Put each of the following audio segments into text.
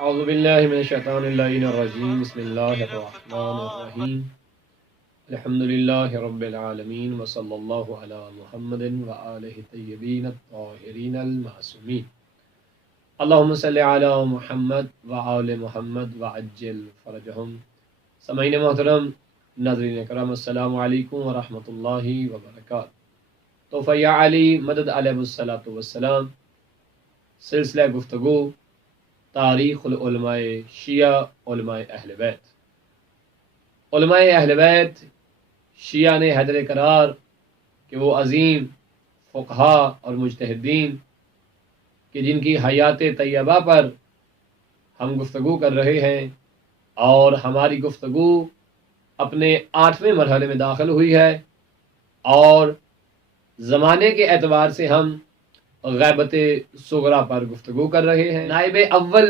اعوذ باللہ من الشیطان اللعین الرجیم بسم اللہ الرحمن الرحیم الحمد للہ رب العالمین وصلی اللہ علی محمد وآلہ طیبین الطاہرین المعصومین اللہم صلی علی محمد وآل محمد وعجل فرجہم۔ سامعین محترم، ناظرین کرام، السلام علیکم ورحمۃ اللہ وبرکاتہ۔ تحفہ یا علی مدد علیہ الصلوۃ والسلام، سلسلہ گفتگو تاریخ العلماء شیعہ علماء اہل بیت۔ علماء اہل بیت شیعہ نے حیدر قرار کہ وہ عظیم فقہا اور مجتہدین کہ جن کی حیات طیبہ پر ہم گفتگو کر رہے ہیں، اور ہماری گفتگو اپنے 8ویں مرحلے میں داخل ہوئی ہے، اور زمانے کے اعتبار سے ہم غیبت صغرا پر گفتگو کر رہے ہیں۔ نائب اول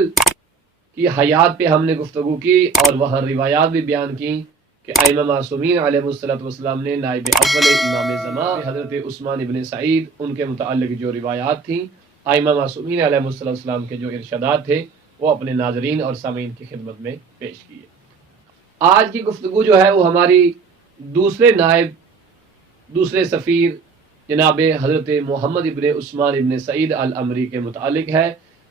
کی حیات پہ ہم نے گفتگو کی اور وہاں روایات بھی بیان کی کہ ائمہ معصومین علیہ السلام نے نائب اول امام زمان حضرت عثمان ابن سعید ان کے متعلق جو روایات تھیں، ائمہ معصومین علیہ السلام کے جو ارشادات تھے، وہ اپنے ناظرین اور سامعین کی خدمت میں پیش کیے۔ آج کی گفتگو جو ہے وہ ہماری دوسرے سفیر جناب حضرت محمد ابن عثمان ابن سعید العمری کے متعلق ہے،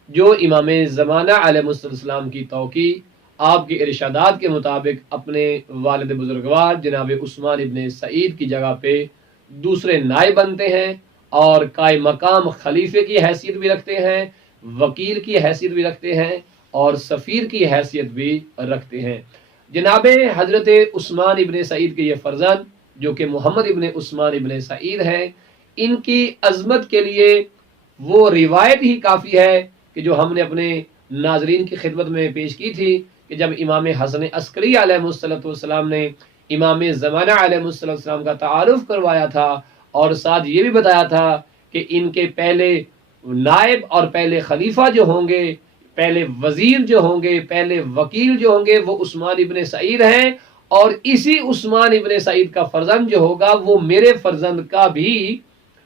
جو امام زمانہ علیہ السلام کی توقیع آپ کے ارشادات کے مطابق اپنے والد بزرگوار جناب عثمان ابن سعید کی جگہ پہ دوسرے نائب بنتے ہیں، اور قائم مقام خلیفے کی حیثیت بھی رکھتے ہیں، وکیل کی حیثیت بھی رکھتے ہیں، اور سفیر کی حیثیت بھی رکھتے ہیں۔ جناب حضرت عثمان ابن سعید کے یہ فرزند جو کہ محمد ابن عثمان ابن سعید ہیں، ان کی عظمت کے لیے وہ روایت ہی کافی ہے کہ جو ہم نے اپنے ناظرین کی خدمت میں پیش کی تھی کہ جب امام حسن عسکری علیہ السلام نے امام زمانہ علیہ السلام کا تعارف کروایا تھا، اور ساتھ یہ بھی بتایا تھا کہ ان کے پہلے نائب اور پہلے خلیفہ جو ہوں گے، پہلے وزیر جو ہوں گے، پہلے وکیل جو ہوں گے، وہ عثمان ابن سعید ہیں، اور اسی عثمان ابن سعید کا فرزند جو ہوگا وہ میرے فرزند کا بھی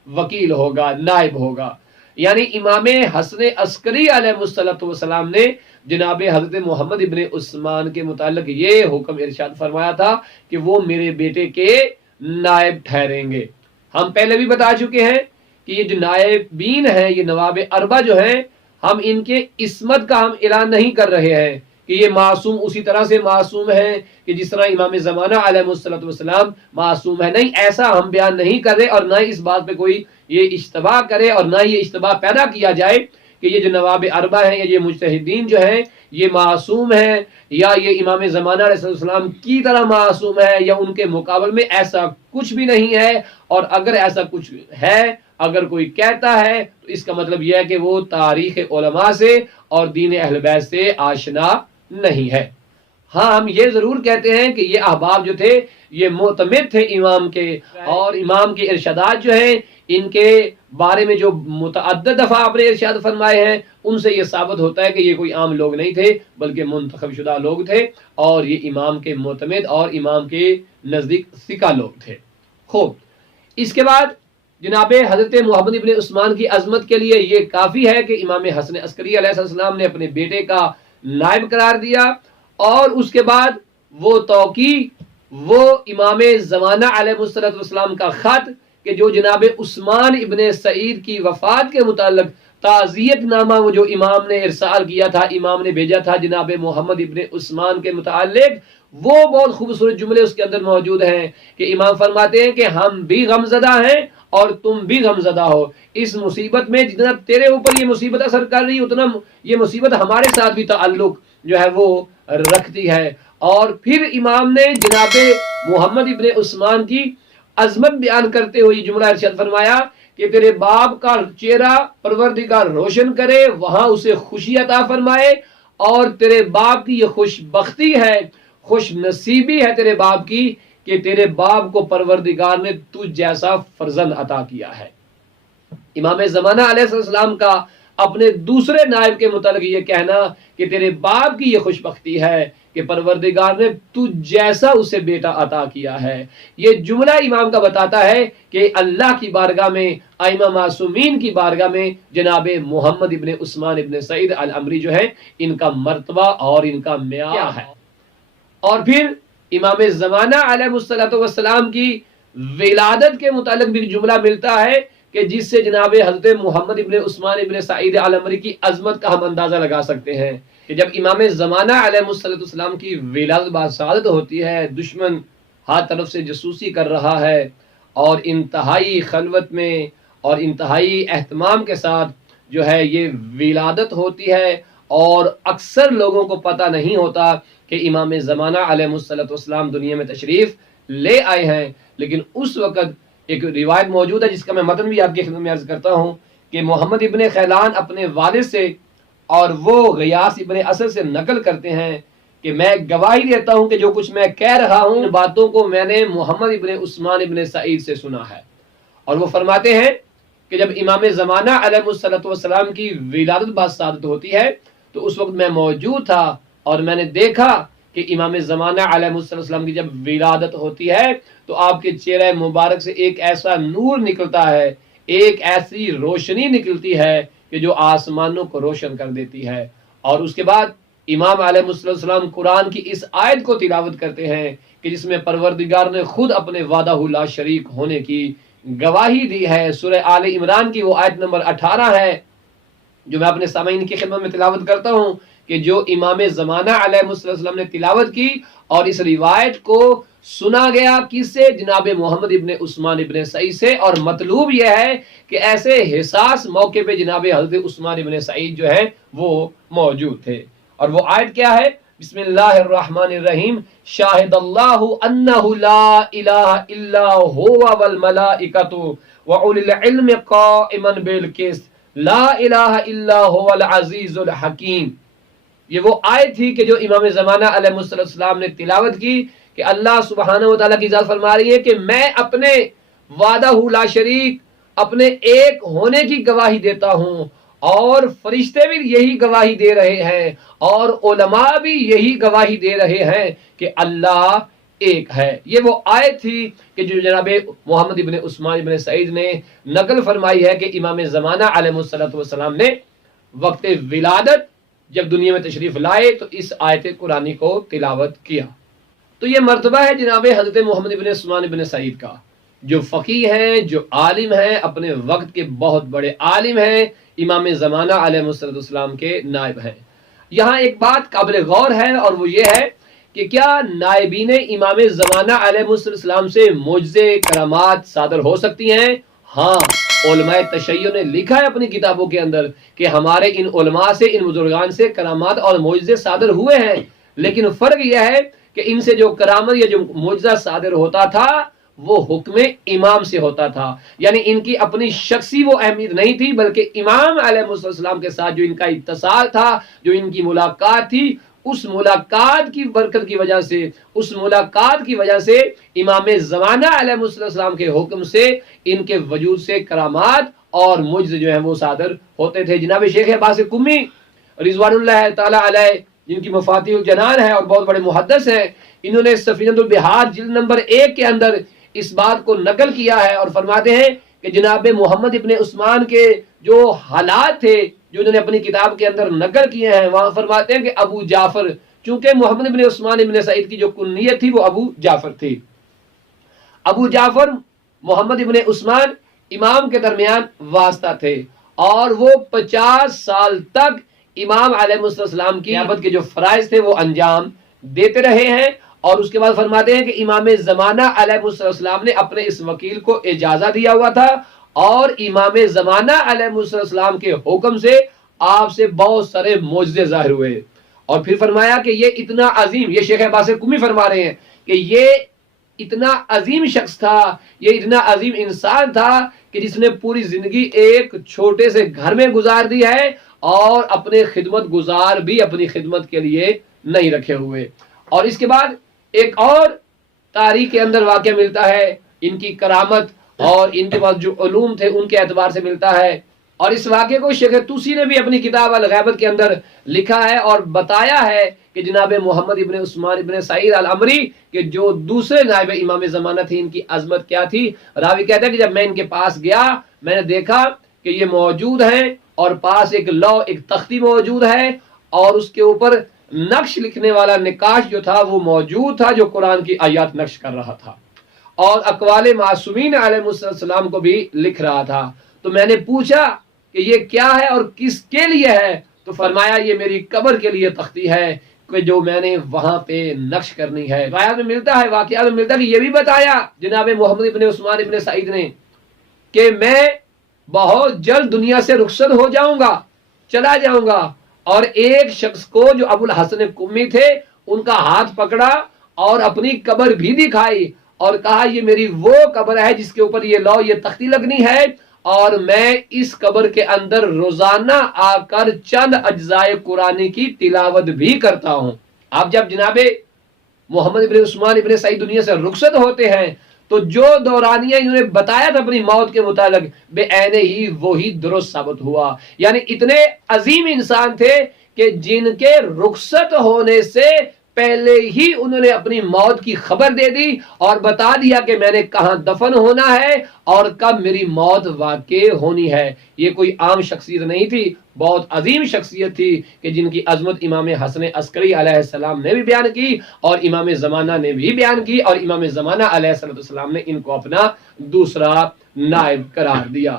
وکیل ہوگا، نائب ہوگا۔ یعنی امام حسن عسکری علیہ السلام نے جناب حضرت محمد ابن عثمان کے متعلق یہ حکم ارشاد فرمایا تھا کہ وہ میرے بیٹے کے نائب ٹھہریں گے۔ ہم پہلے بھی بتا چکے ہیں کہ یہ جو نائبین ہیں، یہ نواب اربع جو ہیں، ہم ان کے عصمت کا ہم اعلان نہیں کر رہے ہیں کہ یہ معصوم اسی طرح سے معصوم ہے کہ جس طرح امام زمانہ علیہ السلام معصوم ہے، نہیں، ایسا ہم بیان نہیں کر رہے، اور نہ اس بات پہ کوئی یہ اشتباہ کرے، اور نہ یہ اشتباہ پیدا کیا جائے کہ یہ جو نواب اربع ہیں یا یہ مجتہدین جو ہیں یہ معصوم ہیں، یا یہ امام زمانہ علیہ السلام کی طرح معصوم ہے، یا ان کے مقابل میں ایسا کچھ بھی نہیں ہے۔ اور اگر ایسا کچھ ہے، اگر کوئی کہتا ہے تو اس کا مطلب یہ ہے کہ وہ تاریخ علماء سے اور دین اہل بیت سے آشنا نہیں ہے۔ ہاں، ہم یہ ضرور کہتے ہیں کہ یہ احباب جو تھے یہ معتمد تھے امام کے، اور امام کے ارشادات جو ہیں ان کے بارے میں جو متعدد دفعہ آپ نے ارشاد فرمائے ہیں، ان سے یہ ثابت ہوتا ہے کہ یہ کوئی عام لوگ نہیں تھے بلکہ منتخب شدہ لوگ تھے، اور یہ امام کے معتمد اور امام کے نزدیک ثقہ لوگ تھے۔ خوب، اس کے بعد جناب حضرت محمد ابن عثمان کی عظمت کے لیے یہ کافی ہے کہ امام حسن عسکری علیہ السلام نے اپنے بیٹے کا نائب قرار دیا، اور اس کے بعد وہ توقیع، وہ امام زمانہ علیہ السلام کا خط کہ جو جناب عثمان ابن سعید کی وفات کے متعلق تعزیت نامہ وہ جو امام نے ارسال کیا تھا، امام نے بھیجا تھا جناب محمد ابن عثمان کے متعلق، وہ بہت خوبصورت جملے اس کے اندر موجود ہیں کہ امام فرماتے ہیں کہ ہم بھی غمزدہ ہیں اور تم بھی غمزدہ ہو، اس مصیبت میں جتنا تیرے اوپر یہ مصیبت اثر کر رہی اتنا یہ مصیبت ہمارے ساتھ بھی تعلق جو ہے وہ رکھتی ہے۔ اور پھر امام نے جناب محمد ابن عثمان کی عظمت بیان کرتے ہوئے یہ جملہ ارشاد فرمایا کہ تیرے باپ کا چہرہ پروردگار روشن کرے، وہاں اسے خوشی عطا فرمائے، اور تیرے باپ کی یہ خوش بختی ہے، خوش نصیبی ہے تیرے باپ کی کہ تیرے باپ کو پروردگار نے تجھ جیسا فرزند عطا کیا ہے۔ امام زمانہ علیہ السلام کا اپنے دوسرے نائب کے متعلق یہ کہنا کہ تیرے باپ کی یہ خوش بختی ہے کہ پروردگار نے تو جیسا اسے بیٹا عطا کیا ہے. یہ جملہ امام کا بتاتا ہے کہ اللہ کی بارگاہ میں، ائمہ معصومین کی بارگاہ میں جناب محمد ابن عثمان ابن سعید العمری جو ہے، ان کا مرتبہ اور ان کا معیار کیا ہے. اور پھر امام زمانہ علیہ الصلوۃ والسلام کی ولادت کے متعلق بھی جملہ ملتا ہے کہ جس سے جناب حضرت محمد ابن عثمان ابن سعید العمری کی عظمت کا ہم اندازہ لگا سکتے ہیں کہ جب امام زمانہ علیہ الصلوۃ والسلام کی ولادت باسعادت ہوتی ہے، دشمن ہر طرف سے جاسوسی کر رہا ہے اور انتہائی خلوت میں اور انتہائی اہتمام کے ساتھ جو ہے یہ ولادت ہوتی ہے، اور اکثر لوگوں کو پتہ نہیں ہوتا کہ امام زمانہ علیہ الصلوۃ والسلام دنیا میں تشریف لے آئے ہیں. لیکن اس وقت ایک روایت موجود ہے جس کا میں متن بھی آپ کی خدمت میں عرض کرتا ہوں کہ محمد ابن خیلان اپنے والد سے اور وہ غیاث ابن اسد سے نقل کرتے ہیں کہ میں گواہی دیتا ہوں کہ جو کچھ میں کہہ رہا ہوں ان باتوں کو میں نے محمد ابن عثمان ابن سعید سے سنا ہے. اور وہ فرماتے ہیں کہ جب امام زمانہ علیہ الصلوۃ والسلام کی ولادت باسعادت ہوتی ہے تو اس وقت میں موجود تھا اور میں نے دیکھا کہ امام زمانہ علیہ السلام کی جب ولادت ہوتی ہے تو آپ کے چہرہ مبارک سے ایک ایسا نور نکلتا ہے، ایک ایسی روشنی نکلتی ہے کہ جو آسمانوں کو روشن کر دیتی ہے. اور اس کے بعد امام علیہ السلام قرآن کی اس آیت کو تلاوت کرتے ہیں کہ جس میں پروردگار نے خود اپنے وحدہ لا شریک ہونے کی گواہی دی ہے. سورہ آل عمران کی وہ آیت نمبر 18 ہے جو میں اپنے سامعین کی خدمت میں تلاوت کرتا ہوں کہ جو امام زمانہ علیہ السلام نے تلاوت کی اور اس روایت کو سنا گیا کس سے؟ جناب محمد ابن عثمان ابن سعید سے. اور مطلوب یہ ہے کہ ایسے حساس موقع پہ جناب حضرت عثمان ابن سعید جو ہے وہ موجود تھے. اور وہ آیت کیا ہے؟ بسم اللہ الرحمن الرحیم. شاہد اللہ انہ لا الہ الا هو والملائکۃ واولی العلم قائما بالقسط لا الہ الا هو العزیز الحکیم. یہ وہ آیت تھی کہ جو امام زمانہ علیہ السلام نے تلاوت کی کہ اللہ سبحانہ و تعالیٰ کی ذات فرما رہی ہے کہ میں اپنے وحدہ لا شریک، اپنے ایک ہونے کی گواہی دیتا ہوں، اور فرشتے بھی یہی گواہی دے رہے ہیں اور علماء بھی یہی گواہی دے رہے ہیں کہ اللہ ایک ہے. یہ وہ آیت تھی کہ جو جناب محمد ابن عثمان ابن سعید نے نقل فرمائی ہے کہ امام زمانہ علیہ السلام نے وقت ولادت جب دنیا میں تشریف لائے تو اس آیت قرآنی کو تلاوت کیا. تو یہ مرتبہ ہے جناب حضرت محمد ابن عثمان ابن سعید کا، جو فقیہ ہیں، جو عالم ہیں، اپنے وقت کے بہت بڑے عالم ہیں، امام زمانہ علیہ السلام کے نائب ہیں. یہاں ایک بات قابل غور ہے اور وہ یہ ہے کہ کیا نائبین امام زمانہ علیہ السلام سے معجزے کرامات صادر ہو سکتی ہیں؟ ہاں، علماء تشیع نے لکھا ہے اپنی کتابوں کے اندر کہ ہمارے ان علماء سے، ان بزرگان سے کرامات اور معجزے صادر ہوئے ہیں. لیکن فرق یہ ہے کہ ان سے جو کرامت یا جو معجزہ صادر ہوتا تھا وہ حکم امام سے ہوتا تھا، یعنی ان کی اپنی شخصی وہ اہمیت نہیں تھی، بلکہ امام علیہ السلام کے ساتھ جو ان کا اتصال تھا، جو ان کی ملاقات تھی، اس ملاقات کی برکت کی وجہ سے، اس ملاقات کی وجہ سے امام زمانہ علیہ السلام کے حکم سے ان کے وجود سے کرامات اور معجزے جو ہیں وہ صادر ہوتے تھے. جناب شیخ عباس قمی رضوان اللہ تعالی علیہ، جن کی مفاتیح الجنان ہے اور بہت بڑے محدث ہیں، انہوں نے سفینۃ البحار جلد نمبر 1 کے اندر اس بات کو نقل کیا ہے اور فرماتے ہیں کہ جناب محمد ابن عثمان کے جو حالات تھے جو انہوں نے اپنی کتاب کے اندر نقل کیے ہیں، وہاں فرماتے ہیں کہ ابو جعفر، چونکہ محمد ابن عثمان ابن سعید کی جو کنیت تھی وہ ابو جعفر تھی. ابو جعفر محمد ابن عثمان امام کے درمیان واسطہ تھے اور وہ 50 سال تک امام علیہ السلام کی نیابت کے جو فرائض تھے وہ انجام دیتے رہے ہیں. اور اس کے بعد فرماتے ہیں کہ امام زمانہ علیہ السلام نے اپنے اس وکیل کو اجازت دیا ہوا تھا اور امام زمانہ علیہ السلام کے حکم سے آپ سے بہت سارے معجزے ظاہر ہوئے. اور پھر فرمایا کہ یہ اتنا عظیم، یہ شیخ عباس قمی فرما رہے ہیں کہ یہ اتنا عظیم شخص تھا، یہ اتنا عظیم انسان تھا کہ جس نے پوری زندگی ایک چھوٹے سے گھر میں گزار دی ہے اور اپنے خدمت گزار بھی اپنی خدمت کے لیے نہیں رکھے ہوئے. اور اس کے بعد ایک اور تاریخ کے اندر واقعہ ملتا ہے ان کی کرامت اور ان کے پاس جو علوم تھے ان کے اعتبار سے ملتا ہے. اور اس واقعے کو شیخ طوسی نے بھی اپنی کتاب الغیبت کے اندر لکھا ہے اور بتایا ہے کہ جناب محمد ابن عثمان ابن سعید العمری کہ جو دوسرے نائب امام زمانہ تھے ان کی عظمت کیا تھی۔ راوی کہتا ہے کہ جب میں ان کے پاس گیا میں نے دیکھا کہ یہ موجود ہیں اور پاس ایک لو ایک تختی موجود ہے اور اس کے اوپر نقش لکھنے والا نقاش جو تھا وہ موجود تھا جو قرآن کی آیات نقش کر رہا تھا اور اقوال معصومین علیہ السلام کو بھی لکھ رہا تھا۔ تو میں نے پوچھا کہ یہ کیا ہے اور کس کے لیے ہے؟ تو فرمایا یہ میری قبر کے لیے تختی ہے کہ جو میں نے وہاں پہ نقش کرنی ہے۔ روایات میں ملتا ہے، واقعات میں ملتا ہے کہ یہ بھی بتایا جناب محمد ابن عثمان ابن سعید نے کہ میں بہت جلد دنیا سے رخصت ہو جاؤں گا، چلا جاؤں گا، اور ایک شخص کو جو ابو الحسن قمی تھے ان کا ہاتھ پکڑا اور اپنی قبر بھی دکھائی اور کہا یہ میری وہ قبر ہے جس کے اوپر یہ لو یہ تختی لگنی ہے اور میں اس قبر کے اندر روزانہ آ کر چند اجزائے قرآن کی تلاوت بھی کرتا ہوں۔ آپ جب جناب محمد ابن عثمان ابن سعید دنیا سے رخصت ہوتے ہیں تو جو دورانیہ انہوں نے بتایا تھا اپنی موت کے متعلق بے عین ہی وہی درست ثابت ہوا۔ یعنی اتنے عظیم انسان تھے کہ جن کے رخصت ہونے سے پہلے ہی انہوں نے اپنی موت کی خبر دے دی اور بتا دیا کہ میں نے کہاں دفن ہونا ہے اور کب میری موت واقع ہونی ہے۔ یہ کوئی عام شخصیت نہیں تھی، بہت عظیم شخصیت تھی کہ جن کی عظمت امام حسن عسکری علیہ السلام نے بھی بیان کی اور امام زمانہ نے بھی بیان کی اور امام زمانہ علیہ السلام نے ان کو اپنا دوسرا نائب قرار دیا۔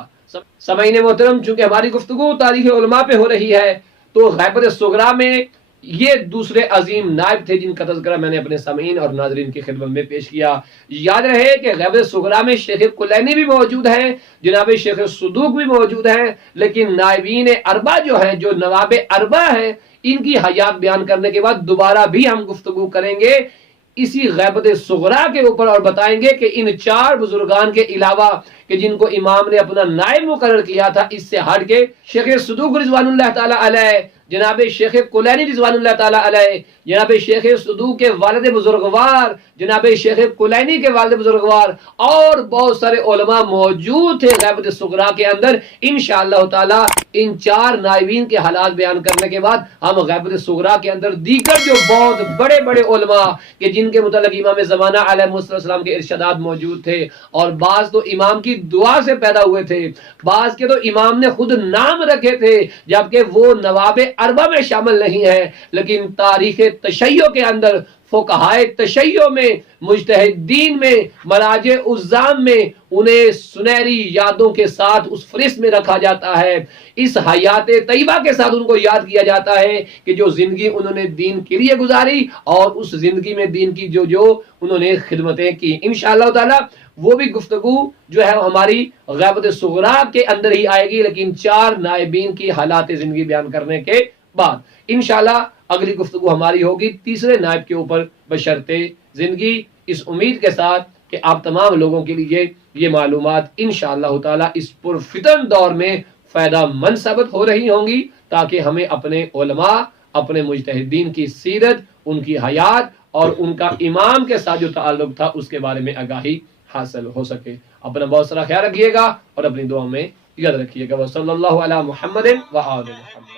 سامعین محترم، چونکہ ہماری گفتگو تاریخ علماء پہ ہو رہی ہے تو غیبت صغریٰ میں یہ دوسرے عظیم نائب تھے جن کا تذکرہ میں نے اپنے سامعین اور ناظرین کی خدمت میں پیش کیا۔ یاد رہے کہ غیبت صغریٰ میں شیخ کلینی بھی موجود ہیں، جناب شیخ صدوق بھی موجود ہیں، لیکن نائبین اربع جو ہیں، جو نواب اربع ہیں، ان کی حیات بیان کرنے کے بعد دوبارہ بھی ہم گفتگو کریں گے اسی غیبت صغریٰ کے اوپر اور بتائیں گے کہ ان چار بزرگان کے علاوہ کہ جن کو امام نے اپنا نائب مقرر کیا تھا اس سے ہٹ کے شیخ صدوق رضوان اللہ تعالی علیہ، جناب شیخ کلینی رضوان اللہ تعالی علیہ، جناب شیخ صدوق کے والد بزرگوار، جناب شیخ کلینی کے والد بزرگوار اور بہت سارے علماء موجود تھے غیبت صغریٰ کے اندر۔ انشاءاللہ تعالی ان چار نائبین کے حالات بیان کرنے کے بعد ہم غیبت صغریٰ کے اندر دیگر جو بہت بڑے بڑے علماء کہ جن کے متعلق امام زمانہ علیہ السلام کے ارشادات موجود تھے اور بعض تو امام کی دعا سے پیدا ہوئے تھے، بعض کے تو امام نے خود نام رکھے تھے جبکہ وہ نواب اربع میں شامل نہیں ہے، لیکن تاریخ تشیع کے اندر فقہائے تشیع میں مجتہدین میں مراجع عظام میں انہیں سنہری یادوں کے ساتھ اس فہرست میں رکھا جاتا ہے، اس حیات طیبہ کے ساتھ ان کو یاد کیا جاتا ہے کہ جو زندگی انہوں نے دین کے لیے گزاری اور اس زندگی میں دین کی جو انہوں نے خدمتیں کی۔ انشاءاللہ تعالی وہ بھی گفتگو جو ہے ہماری غیبت صغریٰ کے اندر ہی آئے گی، لیکن چار نائبین کی حالات زندگی بیان کرنے کے بعد انشاءاللہ اگلی گفتگو ہماری ہوگی تیسرے نائب کے اوپر بشرطِ زندگی، اس امید کے ساتھ کہ آپ تمام لوگوں کے لیے یہ معلومات انشاءاللہ تعالی اس پرفتن دور میں فائدہ مند ثابت ہو رہی ہوں گی تاکہ ہمیں اپنے علماء، اپنے مجتہدین کی سیرت، ان کی حیات اور ان کا امام کے ساتھ جو تعلق تھا اس کے بارے میں آگاہی حاصل ہو سکے۔ اپنا بہت سارا خیال رکھیے گا اور اپنی دعاؤں میں یاد رکھیے گا۔ وصلی اللہ علی محمد و آل محمد۔